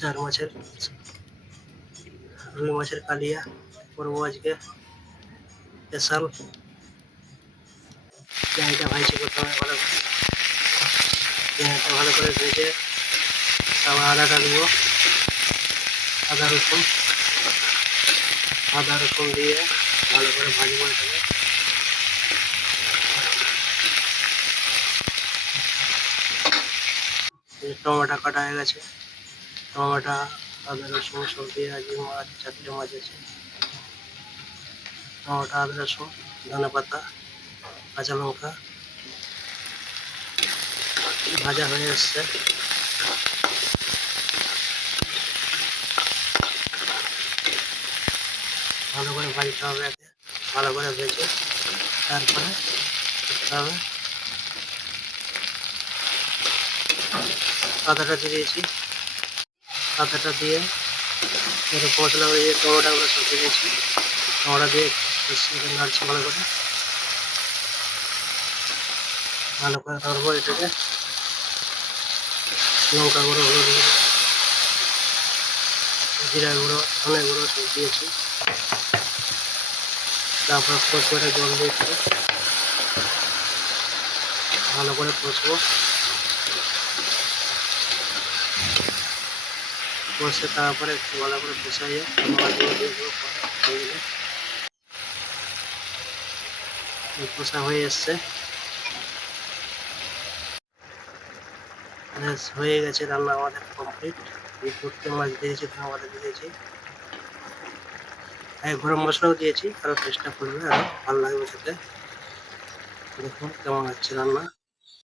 চার মাছের রুই মাছের কালিয়া করবো আজকে স্পেশাল। পেঁয়াজটা ভাজছি প্রথমে ভালো করে, পেঁয়াজটা ভালো করে ভেজে তারপর আদাটা দেবো, আদা রসুন দিয়ে ভালো করে ভাজবো এটাকে। টমেটো কাটা হয়ে গেছে, টমেটো আদা রসুন সব দিয়ে আজকে মাছ 4টে মাছ আছে। টমেটো আদা রসুন ধনে পাতা কাঁচা লঙ্কা ভাজা হয়ে এসছে। ভালো করে ভাজতে হবে, একে ভালো করে ভেজে তারপরে করতে হবে। আদাটা দিয়ে দিয়েছি, আদাটা দিয়ে এরকম মশলা দিয়ে টমেটোগুলো সব দিয়েছি, টমেটো দিয়ে নাড়ছি ভালো করে নাড়বো এটাকে। লঙ্কা গুঁড়ো, হলুদ গুঁড়ো, জিরা গুঁড়ো, ধনে গুঁড়ো সব দিয়েছি। তারপর কচুয়াটা জল দিয়েছি, ভালো করে কষবো। কষে তারপরে একটু ভালো করে কষাইয়ে মাছগুলো দিয়ে দেবো। কষা হয়ে এসছে, হয়ে গেছে রান্না আমাদের কমপ্লিট। এই 4টে মাছ দিয়েছি, আমাদের দিয়েছি, গরম মশলাও দিয়েছি, আরো টেস্টটা করবে, আরো ভালো লাগবে খেতে। দেখুন কেমন হচ্ছে রান্না।